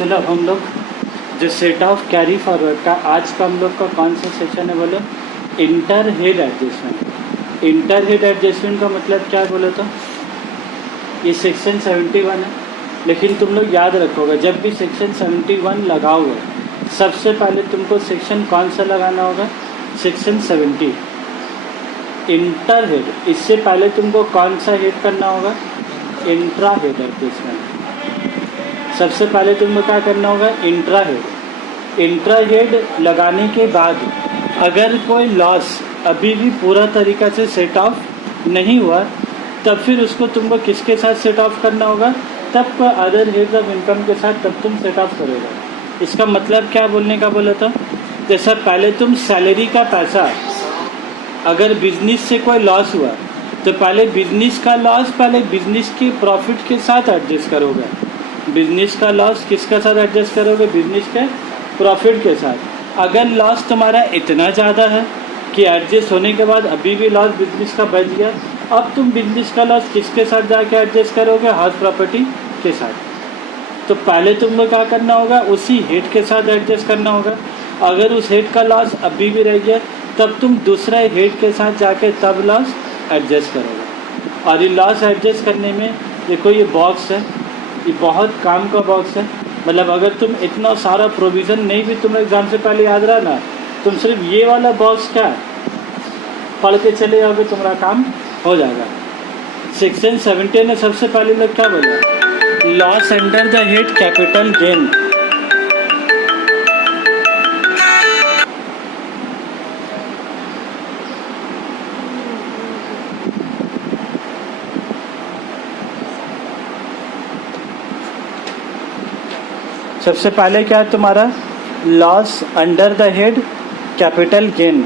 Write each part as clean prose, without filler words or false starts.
चलो हम लोग जो सेट ऑफ कैरी फॉरवर्ड का आज का हम लोग का कौन सा सेक्शन है बोलो, inter head adjustment. Inter head adjustment का मतलब क्या बोलो तो ये सेक्शन 71 है। लेकिन तुम लोग याद रखोगे जब भी सेक्शन 71 लगाओगे सबसे पहले तुमको सेक्शन कौन सा लगाना होगा, सेक्शन 70 इंटर हेड। इससे पहले तुमको कौन सा हेड करना होगा, इंट्रा हेड एडजस्टमेंट। सबसे पहले तुमको क्या करना होगा, इंट्रा हेड। इंट्रा हेड लगाने के बाद अगर कोई लॉस अभी भी पूरा तरीका से सेट ऑफ नहीं हुआ तब फिर उसको तुमको किसके साथ सेट ऑफ करना होगा, तब को अदर हेड ऑफ इनकम के साथ तब तुम सेट ऑफ करोगे। इसका मतलब क्या बोलने का बोला था, जैसा पहले तुम सैलरी का पैसा अगर बिजनेस से कोई लॉस हुआ तो पहले बिजनेस का लॉस पहले बिजनेस के प्रॉफिट के साथ एडजस्ट करोगे। बिजनेस का लॉस किसका साथ एडजस्ट करोगे, बिजनेस के प्रॉफिट के साथ। अगर लॉस तुम्हारा इतना ज़्यादा है कि एडजस्ट होने के बाद अभी भी लॉस बिजनेस का बच गया, अब तुम बिजनेस का लॉस किसके साथ जाके एडजस्ट करोगे, हाउस प्रॉपर्टी के साथ। तो पहले तुमको क्या करना होगा, उसी हेड के साथ एडजस्ट करना होगा। अगर उस हेड का लॉस अभी भी रह गया तब तुम दूसरा हेड के साथ जाके तब लॉस एडजस्ट करोगे। और ये लॉस एडजस्ट करने में देखो ये बॉक्स है, ये बहुत काम का बॉक्स है। मतलब अगर तुम इतना सारा प्रोविज़न नहीं भी तुम एग्ज़ाम से पहले याद रहा ना, तुम सिर्फ ये वाला बॉक्स क्या पढ़ के चले जाओगे तुम्हारा काम हो जाएगा। सेक्शन 70 में सबसे पहले लोग क्या बोला, loss under the head capital gain. सबसे पहले क्या है तुम्हारा, loss under the head capital gain.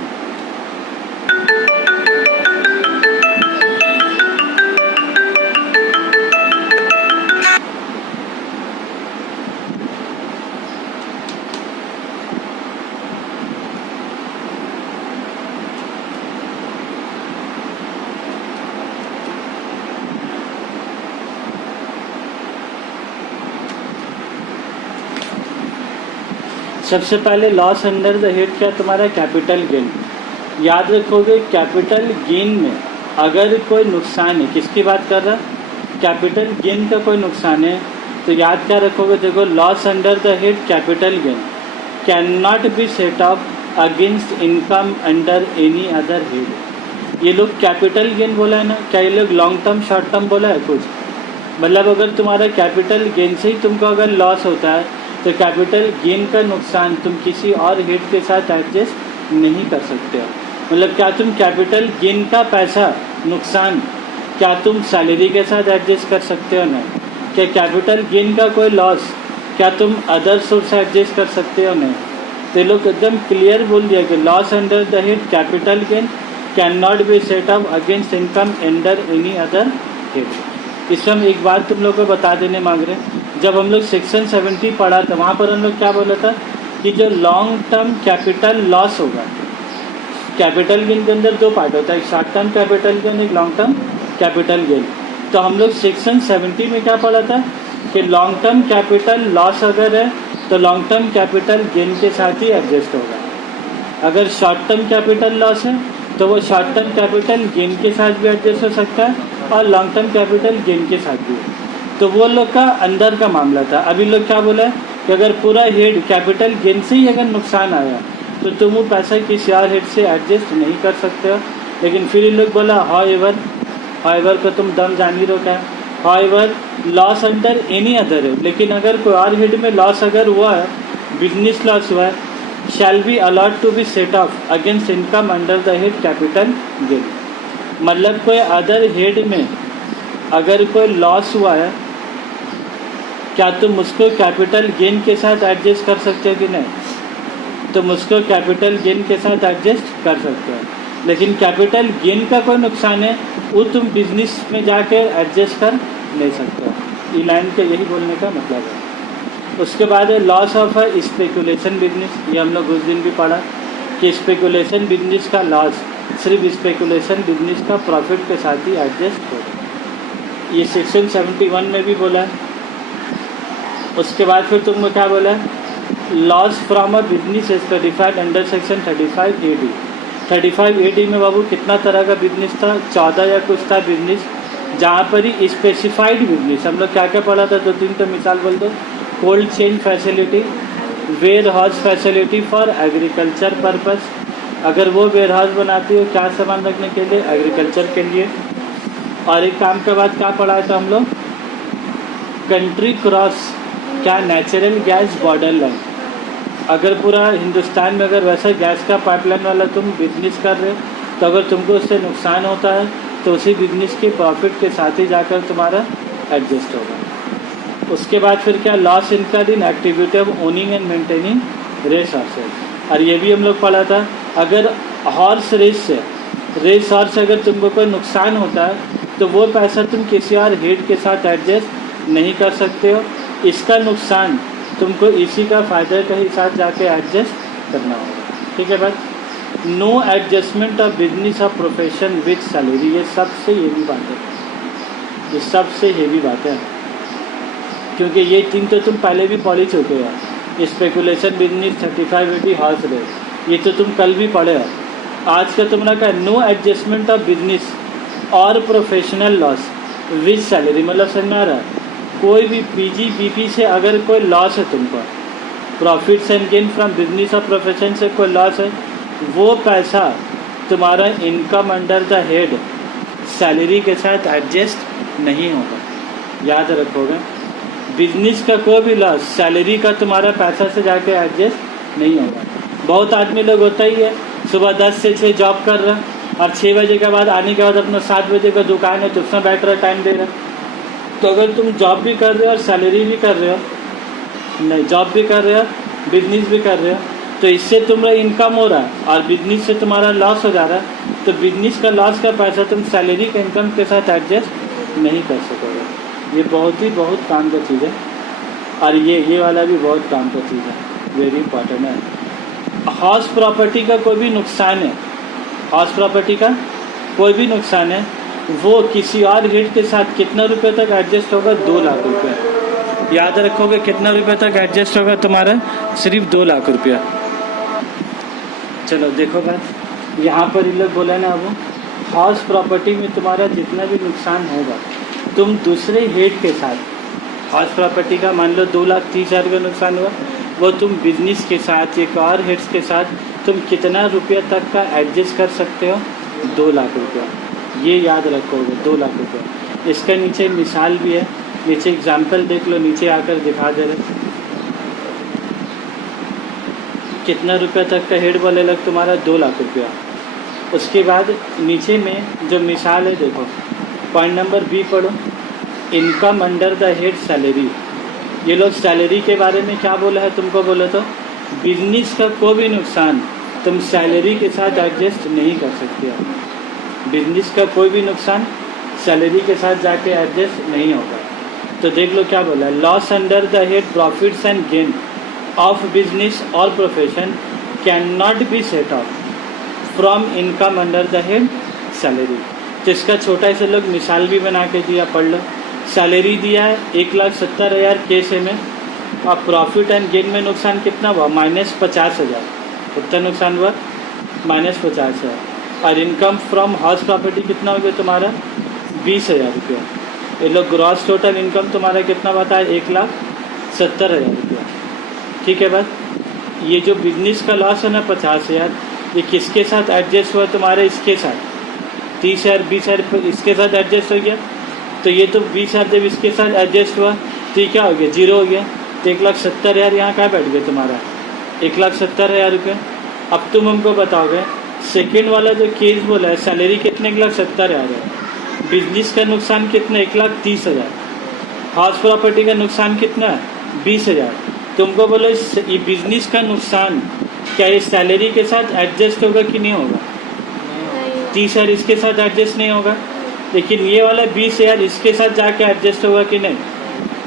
सबसे पहले लॉस अंडर द हेड क्या तुम्हारा, कैपिटल गेन। याद रखोगे कैपिटल गेन में अगर कोई नुकसान है, किसकी बात कर रहा, कैपिटल गेन का कोई नुकसान है तो याद क्या रखोगे, देखो loss under the head capital gain can not be set off against income under any other head. ये लोग कैपिटल गेन बोला है ना, क्या ये लोग लॉन्ग टर्म शॉर्ट टर्म बोला है कुछ, मतलब अगर तुम्हारा कैपिटल गेन से ही तुमको अगर लॉस होता है तो कैपिटल गेन का नुकसान तुम किसी और हेड के साथ एडजस्ट नहीं कर सकते हो। मतलब क्या तुम कैपिटल गेन का पैसा नुकसान क्या तुम सैलरी के साथ एडजस्ट कर सकते हो, नहीं। क्या कैपिटल गेन का कोई लॉस क्या तुम अदर सोर्स से एडजस्ट कर सकते हो, नहीं। तो ये लोग एकदम क्लियर बोल दिया कि loss under the head capital gain can not be set off against income under any other head. इसमें हम एक बात तुम लोग को बता देने मांग रहे हैं, जब हम लोग सेक्शन 70 पढ़ा था वहाँ पर हम लोग क्या बोला था कि जो लॉन्ग टर्म कैपिटल लॉस होगा, कैपिटल गेन के अंदर दो पार्ट होता है, एक शॉर्ट टर्म कैपिटल गेन, एक लॉन्ग टर्म कैपिटल गेन। तो हम लोग सेक्शन 70 में क्या पढ़ा था कि लॉन्ग टर्म कैपिटल लॉस अगर है तो लॉन्ग टर्म कैपिटल गेन के साथ ही एडजस्ट होगा। अगर शॉर्ट टर्म कैपिटल लॉस है तो वो शॉर्ट टर्म कैपिटल गेन के साथ भी एडजस्ट हो सकता है और लॉन्ग टर्म कैपिटल गेन के साथ भी। तो वो लोग का अंदर का मामला था। अभी लोग क्या बोला कि अगर पूरा हेड कैपिटल गेन से ही अगर नुकसान आया तो तुम वो पैसा किसी और हेड से एडजस्ट नहीं कर सकते हो। लेकिन फिर ये लोग बोला हाउएवर को तुम दम जान ही रहो क्या, however loss under any other है। लेकिन अगर कोई और हेड में लॉस अगर हुआ है, बिजनेस लॉस हुआ है, shall be allowed to be set off against income under the head capital gain. मतलब कोई अदर हेड में अगर कोई लॉस हुआ है क्या तुम उसको कैपिटल गेन के साथ एडजस्ट कर सकते हो कि नहीं, तुम उसको कैपिटल गेन के साथ एडजस्ट कर सकते हो। लेकिन कैपिटल गेन का कोई नुकसान है वो तुम बिजनेस में जाके एडजस्ट कर ले सकते हो। ई लाइन के यही बोलने का मतलब है। उसके बाद है लॉस ऑफ स्पेकुलेशन बिजनेस। ये हम लोग उस दिन भी पढ़ा कि स्पेकुलेशन बिजनेस का लॉस सिर्फ स्पेकुलेशन बिजनेस का प्रॉफिट के साथ ही एडजस्ट होगा। ये सेक्शन 71 में भी बोला है। उसके बाद फिर तुमको क्या बोला है, loss from a business specified under section 35 AD। 35 AD में बाबू कितना तरह का बिजनेस था, 14 या कुछ था बिजनेस, जहाँ पर ही स्पेसिफाइड बिजनेस। हम लोग क्या क्या पढ़ा था, 2-3 तो मिसाल बोल दो। Cold chain facility, warehouse facility for agriculture purpose, अगर वो वेयर हाउस बनाती हो क्या सामान रखने के लिए, एग्रीकल्चर के लिए। और एक काम के बाद क्या पढ़ा था हम लोग, कंट्री क्रॉस, क्या नेचुरल गैस बॉर्डर लाइन, अगर पूरा हिंदुस्तान में अगर वैसा गैस का पाइपलाइन वाला तुम बिजनेस कर रहे हो, तो अगर तुमको उससे नुकसान होता है तो उसी बिजनेस के प्रॉफिट के साथ ही जाकर तुम्हारा एडजस्ट होगा। उसके बाद फिर क्या, loss incurred in activity of owning and maintaining race horses. और ये भी हम लोग पढ़ा था, अगर हॉर्स रेस हॉर्स अगर तुमको कोई नुकसान होता है तो वो पैसा तुम किसी और हेड के साथ एडजस्ट नहीं कर सकते हो, इसका नुकसान तुमको इसी का फ़ायदा के ही साथ जाके एडजस्ट करना होगा। ठीक है बात। No adjustment of business of profession with salary, ये सबसे हेवी बात है, ये सबसे हेवी बात है, क्योंकि ये 3 तो तुम पहले भी पढ़ ही चुके हो। Speculation business, 35 AD, horse race, ये तो तुम कल भी पढ़े हो। आज का तुम्हारा क्या, नो एडजस्टमेंट ऑफ बिजनेस और प्रोफेशनल लॉस विथ सैलरी, मतलब समझ में आ रहा है, कोई भी PGBP से अगर कोई लॉस है तुमको, profits and gain from business और प्रोफेशन से कोई लॉस है, वो पैसा तुम्हारा income under the head salary के साथ एडजस्ट नहीं होगा। याद रखोगे, बिजनेस का कोई भी लॉस सैलरी का तुम्हारा पैसा से जाके एडजस्ट नहीं होगा। बहुत आदमी लोग होता ही है, सुबह 10 से 6 जॉब कर रहा और 6 बजे के बाद आने के बाद अपना 7 बजे का दुकान है तो उसमें बैठ रहा, टाइम दे रहा। तो अगर तुम जॉब भी कर रहे हो और सैलरी भी कर रहे हो, नहीं जॉब भी कर रहे हो बिजनेस भी कर रहे हो, तो इससे तुम्हारा इनकम हो रहा है और बिजनेस से तुम्हारा लॉस हो जा रहा है, तो बिजनेस का लॉस का पैसा तुम सैलरी के इनकम के साथ एडजस्ट नहीं कर सकोगे। ये बहुत काम का चीज़ है। और ये वाला भी बहुत काम का चीज़ है, वेरी इंपॉर्टेंट है। हाउस प्रॉपर्टी का कोई भी नुकसान है, हाउस प्रॉपर्टी का कोई भी नुकसान है, वो किसी और हेड के साथ कितना रुपए तक एडजस्ट होगा, 2 लाख रुपये। याद रखोगे कितना रुपए तक एडजस्ट होगा तुम्हारा, सिर्फ 2 लाख रुपया। चलो देखो बात, यहाँ पर इन लोग बोला ना, वो हाउस प्रॉपर्टी में तुम्हारा जितना भी नुकसान होगा, तुम दूसरे हेड के साथ, हाउस प्रॉपर्टी का मान लो 2,30,000 का नुकसान हुआ, वो तुम बिजनेस के साथ एक और हेड्स के साथ तुम कितना रुपया तक का एडजस्ट कर सकते हो, 2 लाख रुपया। ये याद रखोगे, 2 लाख रुपया। इसका नीचे मिसाल भी है, नीचे एग्जाम्पल देख लो, नीचे आकर दिखा दे रहे कितना रुपया तक का हेड बोले लग तुम्हारा, 2 लाख रुपया। उसके बाद नीचे में जो मिसाल है देखो, पॉइंट नंबर B पढ़ो, income under the head salary. ये लोग सैलरी के बारे में क्या बोला है तुमको, बोले तो बिजनेस का कोई भी नुकसान तुम सैलरी के साथ एडजस्ट नहीं कर सकते हो। बिजनेस का कोई भी नुकसान सैलरी के साथ जाके एडजस्ट नहीं होगा। तो देख लो क्या बोला है, loss under the head profits and gain of business और profession can not be set off from income under the head salary. तो इसका छोटा से लोग मिसाल भी बना के दिया, पढ़ लो। सैलरी दिया है 1,70,000 केस में, और प्रॉफिट एंड गेन में नुकसान कितना हुआ, -50,000। कितना नुकसान हुआ, -50,000। और इनकम फ्रॉम हाउस प्रॉपर्टी कितना हो गया तुम्हारा, 20,000 रुपया। ये लोग ग्रॉस टोटल इनकम तुम्हारा कितना बताया, 1,70,000 रुपया। ठीक है बात। ये जो बिजनेस का लॉस है ना 50,000, ये किसके साथ एडजस्ट हुआ तुम्हारे, इसके साथ 30,000 20,000 इसके साथ एडजस्ट हो गया। तो ये तो 20,000 जब इसके साथ एडजस्ट हुआ तो ये क्या हो गया, 0 हो गया। तो 1,70,000 यहाँ कहाँ बैठ गया तुम्हारा, 1,70,000 रुपये। अब तुम हमको बताओगे सेकेंड वाला जो केस बोला है, सैलरी कितने, 1,70,000 है, बिजनेस का नुकसान कितना, 1,30,000, हाउस प्रॉपर्टी का नुकसान कितना है, 20,000। तुमको बोलो ये बिजनेस का नुकसान क्या ये सैलरी के साथ एडजस्ट होगा कि नहीं होगा, 30,000 इसके साथ एडजस्ट नहीं होगा, लेकिन ये वाला 20,000 इसके साथ जाके एडजस्ट होगा कि नहीं।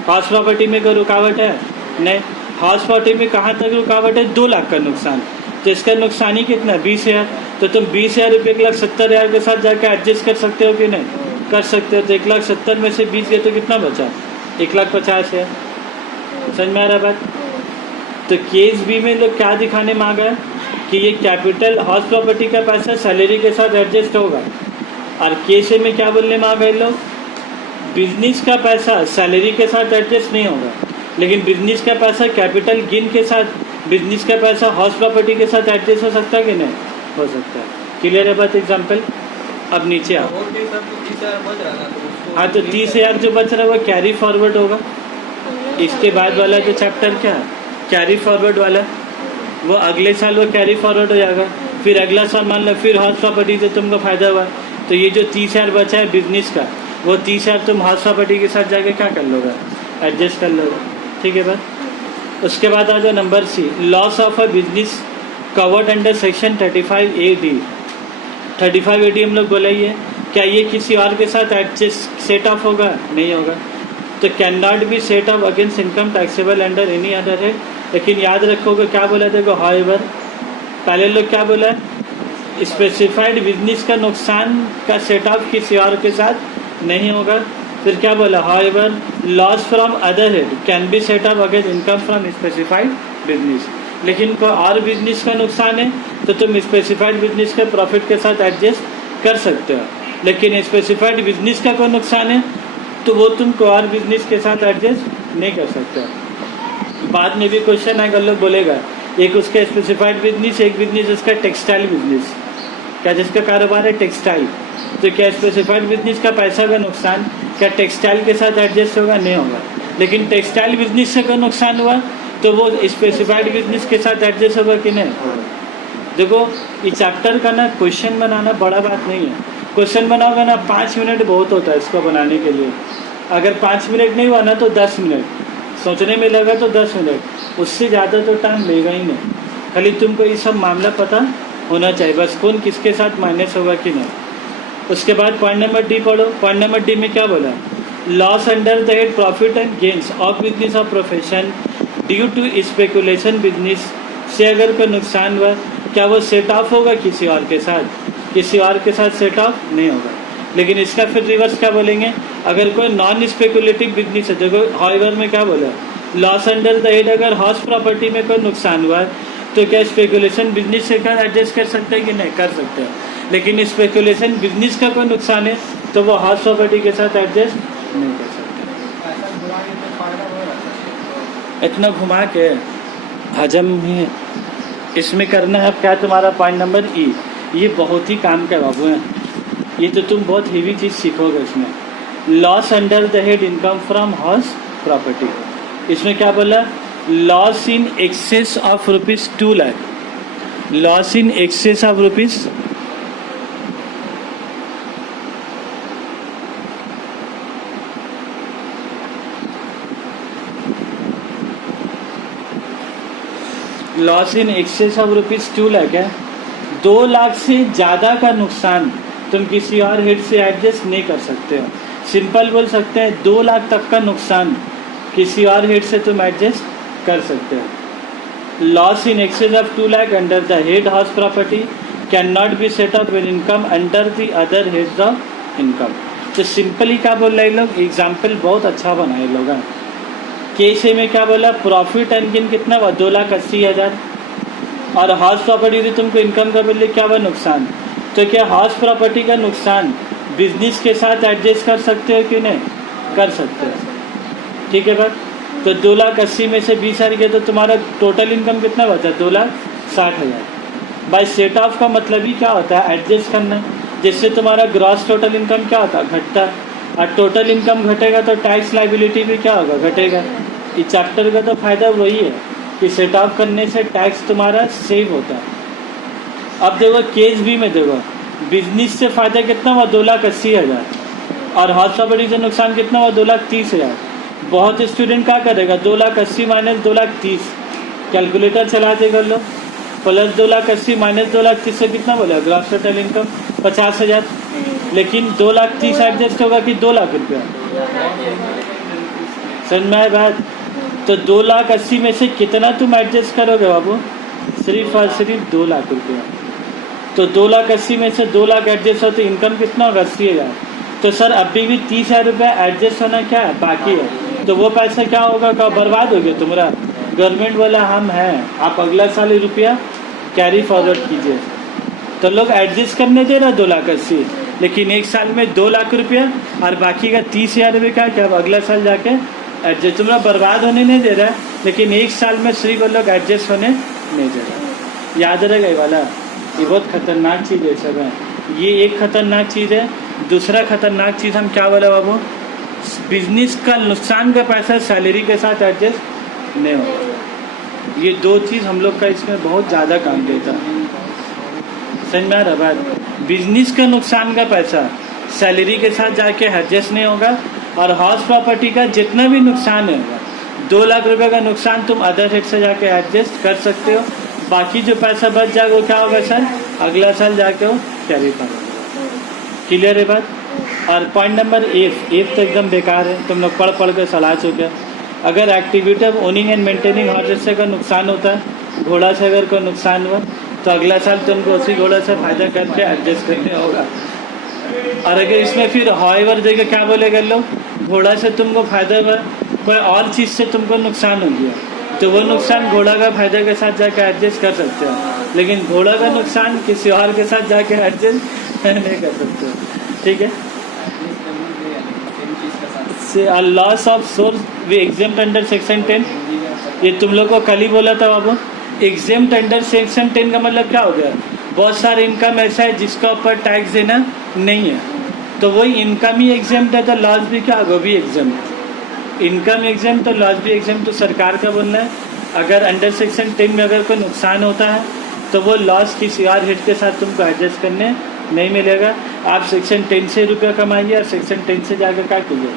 हाउस प्रॉपर्टी में कोई रुकावट है नहीं, हाउस प्रॉपर्टी में कहाँ तक रुकावट है, 2 लाख का नुकसान, तो इसका नुकसान ही कितना है, 20,000। तो तुम 20,000 रुपये 1,70,000 के साथ जाके एडजस्ट कर सकते हो कि नहीं, कर सकते हो। तो 1,70,000 में से 20 गए तो कितना बचा, 1,50,000। समझ में आ रहा बात? तो केस बी में लोग क्या दिखाने मांगा है कि ये कैपिटल हाउस प्रॉपर्टी का पैसा सैलरी के साथ एडजस्ट होगा, और केस ए में क्या बोलने मांगा है लोग, बिजनेस का पैसा सैलरी के साथ एडजस्ट नहीं होगा, लेकिन बिजनेस का पैसा कैपिटल गेन के साथ, बिजनेस का पैसा हाउस प्रॉपर्टी के साथ एडजस्ट हो सकता है कि नहीं हो सकता है? क्लियर है बात? एग्जाम्पल अब नीचे आओ। हाँ, तो 30,000 जो बच रहा है वो कैरी फॉरवर्ड होगा। इसके बाद वाला जो चैप्टर क्या है, कैरी फॉरवर्ड वाला, वो अगले साल वो कैरी फॉरवर्ड हो जाएगा। फिर अगला साल मान लो फिर हाउस प्रॉपर्टी से तुमको फ़ायदा हुआ, तो ये जो 30,000 बचा है बिजनेस का, वो 30,000 तुम हाउस प्रॉपर्टी के साथ जाके क्या कर लोगे, एडजस्ट कर लोगे। ठीक है बात? उसके बाद आ जाओ number C, loss of a business covered under section 35A(D). 35A(D) हम लोग बोला ही है, क्या ये किसी और के साथ एडजस्ट सेट ऑफ होगा? नहीं होगा। तो can not be set off against income taxable under any other head. लेकिन याद रखोगे क्या बोला, देखो हाउएवर पहले लोग क्या बोला, स्पेसिफाइड बिजनेस का नुकसान का सेट ऑफ किसी और के साथ नहीं होगा। फिर क्या बोला, however loss from other head can be set off against income from specified business. लेकिन कोई और बिजनेस का नुकसान है तो तुम स्पेसिफाइड बिजनेस के प्रॉफिट के साथ एडजस्ट कर सकते हो, लेकिन स्पेसिफाइड बिजनेस का कोई नुकसान है तो वो तुम कोई और बिजनेस के साथ एडजस्ट नहीं कर सकते हो। बाद में भी क्वेश्चन आएगा, लोग बोलेगा एक उसका स्पेसिफाइड बिजनेस, एक बिजनेस उसका टेक्सटाइल बिजनेस, क्या जिसका कारोबार है टेक्सटाइल, तो क्या स्पेसिफाइड बिजनेस का पैसा का नुकसान क्या टेक्सटाइल के साथ एडजस्ट होगा? नहीं होगा। लेकिन टेक्सटाइल बिजनेस से कोई नुकसान हुआ तो वो स्पेसिफाइड बिजनेस के साथ एडजस्ट होगा कि नहीं होगा? देखो ये चैप्टर का ना क्वेश्चन बनाना बड़ा बात नहीं है। क्वेश्चन बनाओगे ना 5 मिनट बहुत होता है इसको बनाने के लिए। अगर 5 मिनट नहीं हुआ ना तो 10 मिनट सोचने में लगा, तो 10 मिनट, उससे ज़्यादा तो टाइम लेगा ही नहीं। खाली तुमको ये सब मामला पता होना चाहिए बस, कौन किसके साथ माइनस होगा कि नहीं। उसके बाद पॉइंट नंबर डी पढ़ो। पॉइंट नंबर डी में क्या बोला, loss under the head profit and gains of business of profession due to speculation business से अगर कोई नुकसान हुआ, क्या वो सेट ऑफ होगा किसी और के साथ? किसी और के साथ सेट ऑफ नहीं होगा। लेकिन इसका फिर रिवर्स क्या बोलेंगे, अगर कोई नॉन स्पेकुलेटिव बिजनेस है, देखो हाउएवर में क्या बोला, लॉस अंडर द हेड अगर हाउस प्रॉपर्टी में कोई नुकसान हुआ तो क्या स्पेकुलेशन बिजनेस से कर एडजस्ट कर सकते हैं कि नहीं कर सकते हैं। लेकिन स्पेकुलेशन बिजनेस का कोई नुकसान है तो वो हाउस प्रॉपर्टी के साथ एडजस्ट नहीं कर सकते। इतना घुमा के हजम है इसमें करना है। अब क्या तुम्हारा पॉइंट नंबर ई, ये बहुत ही काम का बाबू है, ये तो तुम बहुत हेवी चीज़ सीखोगे इसमें। Loss under the head income from house property, इसमें क्या बोला, loss in excess of ₹2 lakh, loss in excess of ₹, loss in excess of ₹2 lakh है। 2 लाख से ज़्यादा का नुकसान तुम किसी और हेड से एडजस्ट नहीं कर सकते हो। सिंपल बोल सकते हैं 2 लाख तक का नुकसान किसी और हेड से तुम एडजस्ट कर सकते हो। Loss in excess of 2 lakh under the head house property can not be set up with income under the other heads of income. तो सिंपली क्या बोल रहे लोग, एग्जाम्पल बहुत अच्छा बनाए लोग। केस ए में क्या बोला, प्रॉफिट एंड गेन कितना हुआ, 2,80,000, और हाउस प्रॉपर्टी से तुमको इनकम का बोले क्या हुआ, नुकसान। तो क्या हाउस प्रॉपर्टी का नुकसान बिजनेस के साथ एडजस्ट कर सकते हो कि नहीं कर सकते हो? ठीक है बात। तो 2,80,000 में से 20,000 गया तो तुम्हारा टोटल इनकम कितना बचा, 2,60,000। बाय सेट ऑफ का मतलब ही क्या होता है, एडजस्ट करना, जिससे तुम्हारा ग्रॉस टोटल इनकम क्या होता है, घटता है। और टोटल इनकम घटेगा तो टैक्स लाइबिलिटी भी क्या होगा, घटेगा। इस चैप्टर का तो फायदा वही है कि सेट ऑफ करने से टैक्स तुम्हारा सेव होता है। अब देखो केस बी में देखो, बिजनेस से फ़ायदा कितना हुआ, 2,80,000, और हाउस प्रॉपर्टी से नुकसान कितना हुआ, 2,30,000। बहुत स्टूडेंट क्या करेगा, 2,80,000 माइनस 2,30,000 कैलकुलेटर चला देगा लो, प्लस 2,80,000 माइनस 2,30,000 से कितना बोला, ग्रॉस टोटल इनकम 50,000। लेकिन 2,30,000 एडजस्ट होगा कि 2,00,000 रुपया, समझ में आए बात। तो 2,80,000 में से कितना तुम एडजस्ट करोगे बाबू, सिर्फ और सिर्फ 2,00,000 रुपया। तो 2,80,000 में से 2,00,000 एडजस्ट हो तो इनकम कितना होगा, 80,000। तो सर अभी भी 30,000 रुपया एडजस्ट होना क्या है, बाकी है। तो वो पैसा क्या होगा, क्या बर्बाद हो गया तुम्हारा। गवर्नमेंट वाला हम हैं, आप अगला साल ये रुपया कैरी फॉरवर्ड कीजिए। तो लोग एडजस्ट करने दे रहा 2,80,000, लेकिन एक साल में 2 लाख रुपया और बाकी का 30,000 रुपये का क्या अगला साल जाके एडजस्ट, तुम्हारा बर्बाद होने नहीं दे रहा है, लेकिन एक साल में सिर्फ वो लोग एडजस्ट होने नहीं दे रहा। याद रहेगा ये वाला, ये बहुत खतरनाक चीज़ है सब है। ये एक खतरनाक चीज़ है। दूसरा खतरनाक चीज़ हम क्या बोला बाबू, बिजनेस का नुकसान का पैसा सैलरी के साथ एडजस्ट नहीं होगा। ये दो चीज़ हम लोग का इसमें बहुत ज़्यादा काम देता है। समझ में आ रहा बात, बिजनेस का नुकसान का पैसा सैलरी के साथ जाके एडजस्ट नहीं होगा, और हाउस प्रॉपर्टी का जितना भी नुकसान है 2 लाख रुपए का नुकसान तुम अदर हेड से जाके एडजस्ट कर सकते हो। बाकी जो पैसा बच जाएगा वो क्या होगा सर, अगला साल जाके वो कैरी करोगे। क्लियर है बात। और पॉइंट नंबर एफ तो एकदम बेकार है, तुम लोग पढ़ के सलाह चुके। अगर activity of owning and maintaining horse से का नुकसान होता है, घोड़ा से अगर कोई नुकसान हुआ तो अगला साल तुमको उसी घोड़ा से फायदा करके एडजस्ट करने होगा। और अगर इसमें फिर हॉइवर देगा क्या बोलेगा लोग, घोड़ा से तुमको फायदा हुआ, कोई और चीज़ से तुमको नुकसान हो गया तो वो नुकसान घोड़ा का फायदा के साथ जाके एडजस्ट कर सकते हो, लेकिन घोड़ा का नुकसान किसी और के साथ जाके एडजस्ट नहीं कर सकते। ठीक है। Loss of source we exempt under section 10, ये तुम लोग को कल ही बोला था बाबू। एग्जेम्प्ट अंडर सेक्शन 10 का मतलब क्या हो गया, बहुत सारे इनकम ऐसा है जिसका ऊपर टैक्स देना नहीं है, तो वही इनकम ही एग्जेम्प्ट है, तो लॉस भी क्या होगा, भी एग्जेम्प्ट। इनकम एग्जेम्प्ट तो लॉस भी एग्जेम्प्ट। तो सरकार का बोलना है अगर अंडर सेक्शन 10 में अगर कोई नुकसान होता है तो वो लॉस किसी और हेड के साथ तुमको एडजस्ट करने नहीं मिलेगा। आप सेक्शन 10 से रुपया कमाइए और सेक्शन 10 से जाकर क्या कीजिए,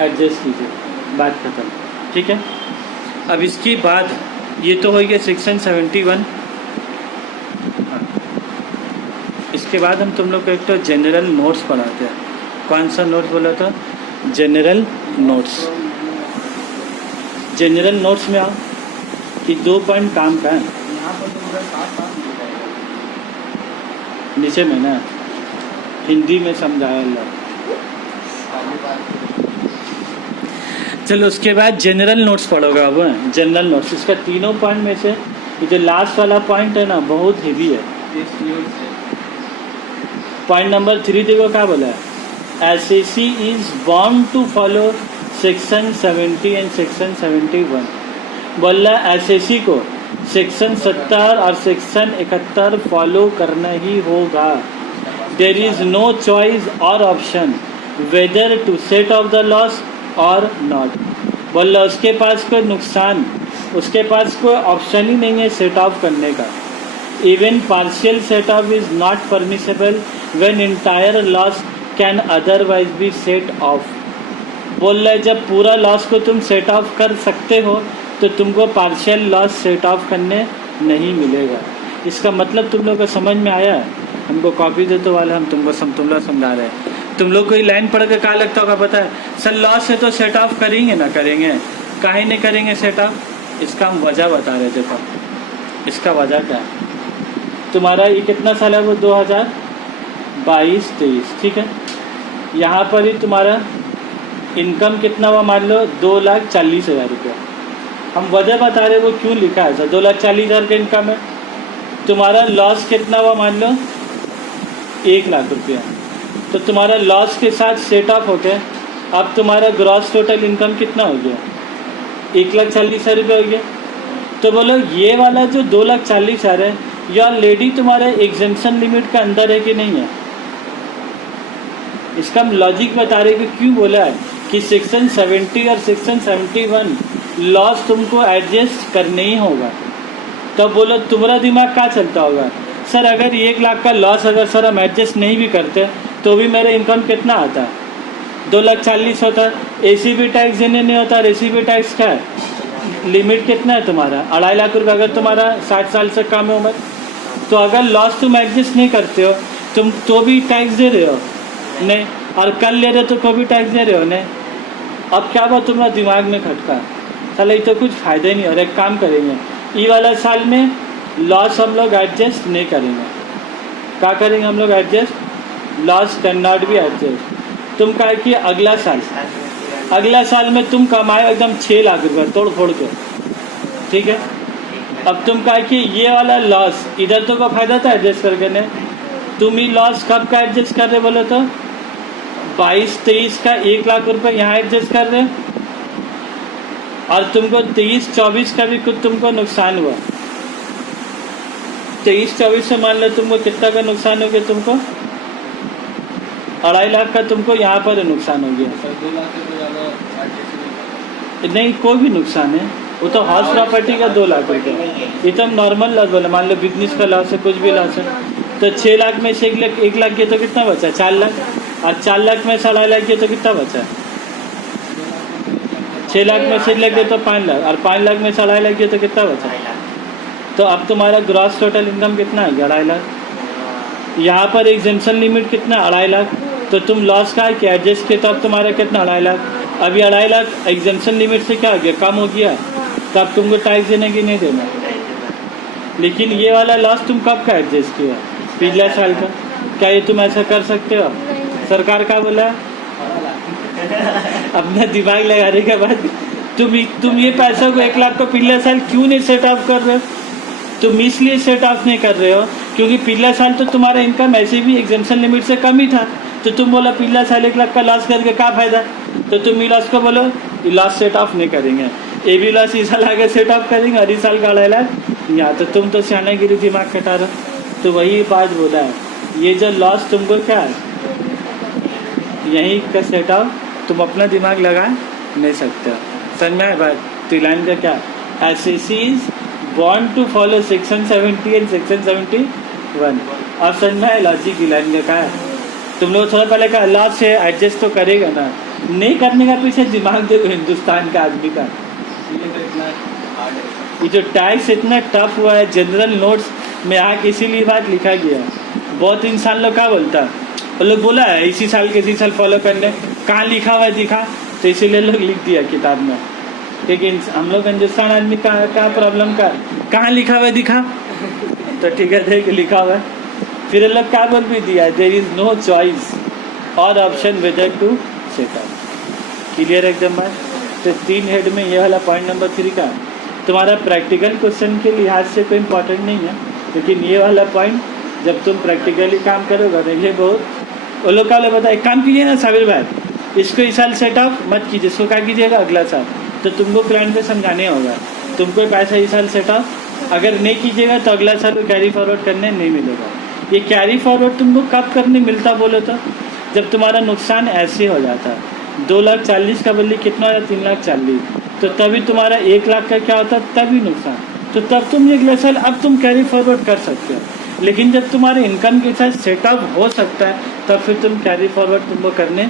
एडजस्ट कीजिए, बात खत्म। ठीक है। अब इसके बाद ये तो हो गया सेक्शन 71। इसके बाद हम तुम लोग को एक तो जनरल नोट्स पढ़ाते हैं। कौन सा नोट्स बोला था, जनरल नोट्स। जनरल नोट्स में आओ कि 2 पॉइंट काम का है नीचे में ना, हिंदी में समझाया अल्लाह। चलो उसके बाद जनरल नोट्स पढ़ोगे। अब जनरल नोट्स, इसका तीनों पॉइंट में से ये जो लास्ट वाला पॉइंट है ना बहुत हेवी है। पॉइंट नंबर 3 देखो क्या बोला है, assessee is bound to follow section 70 and section 71। बोल रहा है एसएससी को सेक्शन 70 और सेक्शन 71 फॉलो करना ही होगा। There is no choice or option whether to set off the loss or not. बोल रहा उसके पास कोई नुकसान, उसके पास कोई ऑप्शन ही नहीं है सेट ऑफ करने का। Even partial set off is not permissible when entire loss can otherwise be set off. बोल रहा है जब पूरा लॉस को तुम सेट ऑफ कर सकते हो तो तुमको पार्शियल लॉस सेट ऑफ करने नहीं मिलेगा। इसका मतलब तुम लोग को समझ में आया है। हमको कॉपी दे तो वाले हम तुम लोग समझा रहे हैं। तुम लोग को ये लाइन पढ़ के क्या लगता होगा पता है, सर लॉस है तो सेट ऑफ करेंगे ना करेंगे, काहे नहीं करेंगे सेट ऑफ। इसका हम वजह बता रहे थे। इसका वजह क्या है, तुम्हारा ये कितना साल है वो 2022-23, ठीक है। यहाँ पर ही तुम्हारा इनकम कितना हुआ मान लो 2,40,000 रुपया। हम वजह बता रहे वो क्यों लिखा है सर, 2,40,000 का इनकम है। तुम्हारा लॉस कितना हुआ मान लो 1 लाख रुपया, तो तुम्हारा लॉस के साथ सेट ऑफ होते हैं। अब तुम्हारा ग्रॉस टोटल इनकम कितना हो गया, 1,40,000 रुपये हो गया। तो बोलो ये वाला जो 2,40,000 है या लेडी तुम्हारे एग्जेम्पशन लिमिट के अंदर है कि नहीं है। इसका हम लॉजिक बता रहे कि क्यों बोला है कि सेक्शन 70 और सेक्शन 71 लॉस तुमको एडजस्ट करने ही होगा। तो बोलो तुम्हारा दिमाग क्या चलता होगा, सर अगर 1 लाख का लॉस अगर सर हम एडजस्ट नहीं भी करते तो भी मेरा इनकम कितना आता है, 2,40,000 होता है। एसीबी टैक्स देने नहीं होता। एसीबी टैक्स क्या है, लिमिट कितना है तुम्हारा 2.5 लाख रुपये। अगर तुम्हारा 60 साल से कम है उम्र, तो अगर लॉस तुम एडजस्ट नहीं करते हो तुम तो भी टैक्स दे रहे हो नहीं, और कल ले रहे हो तो भी टैक्स दे रहे हो नहीं। अब क्या बात तुम्हारा दिमाग में खटका, चलो ये तो कुछ फ़ायदा ही नहीं। और एक काम करेंगे, ये वाला साल में लॉस हम लोग एडजस्ट नहीं करेंगे। क्या करेंगे हम लोग adjust, loss can not be adjust. तुम कहा कि अगला साल अगला साल में तुम कमाए एकदम 6 लाख रुपए तोड़ फोड़ के, ठीक है। अब तुम कहा कि ये वाला लॉस इधर तो का फायदा था एडजस्ट करके ने, तुम ही लॉस कब का एडजस्ट कर रहे बोले तो 22-23 का 1 लाख रुपए यहाँ एडजस्ट कर रहे, और तुमको 23-24 का भी कुछ तुमको नुकसान हुआ। 23-24 से मान लो तुमको कितना का नुकसान हो गया, तुमको 2.5 लाख का तुमको यहाँ पर नुकसान हो गया। 2 लाख से ज़्यादा नहीं कोई भी नुकसान है, वो तो हाउस प्रॉपर्टी का 2 लाख रुपये, ये तो हम नॉर्मल लॉस बोले, मान लो बिजनेस का लॉस है, कुछ भी लॉस है। तो 6 लाख में से 1 लाख किया तो कितना बचा, 4 लाख, और 4 लाख में से 2.5 लाख किया तो कितना बचा, 6 लाख में से 1 लाख किया तो 5 लाख, और 5 लाख में से 2.5 लाख किया तो कितना बचा। तो अब तुम्हारा ग्रॉस टोटल इनकम कितना है, 2.5 लाख। यहाँ पर एग्जेम्पशन लिमिट कितना, 2.5 लाख। तो तुम लॉस का है कि एडजस्ट किया तो अब तुम्हारा कितना, 2.5 लाख। अभी 2.5 लाख एग्जेम्पशन लिमिट से क्या हो गया, कम हो गया, तो अब तुमको टैक्स देने की नहीं देना। लेकिन ये वाला लॉस तुम कब का एडजस्ट किया, पिछले साल का। क्या ये तुम ऐसा कर सकते हो, सरकार का बोला अपना दिमाग लगाने के बाद तुम ये पैसा को 1 लाख को पिछले साल क्यों नहीं सेट ऑफ कर रहे हो। तुम इसलिए सेट ऑफ नहीं कर रहे हो क्योंकि पिछले साल तो तुम्हारा इनकम ऐसे भी एग्जेम्पशन लिमिट से कम ही था, तो तुम बोला पिछला साल 1 लाख का लॉस करके क्या फायदा, तो तुम ये लॉस को बोलो लॉस सेट ऑफ नहीं करेंगे, ये भी लॉस इस साल आगे सेट ऑफ करेंगे, और इस साल का 2.5 लाख यहाँ। तो तुम तो सियानागिरी दिमाग कटा रहे हो। तो वही बात बोला है, ये जो लॉस तुमको क्या है यहीं का सेट ऑफ तुम अपना दिमाग लगा नहीं सकते हो, समझ में आया बात। तो लाइन का क्या, assessee is bound to follow section 70 and section 71। अब समझ में आया लॉजिक की लाइन का क्या है। तुम लोग थोड़ा पहले का लॉस से एडजस्ट तो करेगा ना, नहीं करने का पीछे दिमाग देखो हिंदुस्तान का आदमी का। ये जो टैक्स इतना टफ हुआ है जनरल नोट्स में आके इसीलिए बात लिखा गया। बहुत इंसान लोग क्या बोलता है, वो लोग बोला है इसी साल के इसी साल फॉलो करने, कहाँ लिखा हुआ है दिखा, तो इसीलिए लोग लिख दिया किताब में। लेकिन हम लोग हिंदुस्तान आदमी का क्या प्रॉब्लम का, कहाँ लिखा हुआ है दिखा, तो ठीक है देख लिखा हुआ है। फिर लोग क्या बोल भी दिया, there is no choice or option whether to set up. Clear एकदम बात। तो 3 हेड में ये वाला पॉइंट नंबर 3 का तुम्हारा प्रैक्टिकल क्वेश्चन के लिहाज से कोई इंपॉर्टेंट नहीं है, लेकिन ये वाला पॉइंट जब तुम प्रैक्टिकली काम करोगे तो ये बहुत, वो लोग का बता एक काम कीजिए ना साबिर भाई, इसको इस साल सेट ऑफ मत कीजिए, इसको क्या कीजिएगा अगला साल। तो तुमको क्लाइंट को समझाने होगा, तुमको पैसा इस साल सेट ऑफ अगर नहीं कीजिएगा तो अगला साल वो कैरी फॉरवर्ड करने नहीं मिलेगा। ये कैरी फॉरवर्ड तुमको कब करने मिलता बोलो तो, जब तुम्हारा नुकसान ऐसे हो जाता है 2,40,000 का बदले कितना होता 3,40,000, तो तभी तुम्हारा 1 लाख का क्या होता तभी नुकसान, तो तब तुम अगले साल अब तुम कैरी फॉरवर्ड कर सकते हो। लेकिन जब तुम्हारे इनकम के साथ सेटअप हो सकता है तब फिर तुम कैरी फॉरवर्ड तुमको करने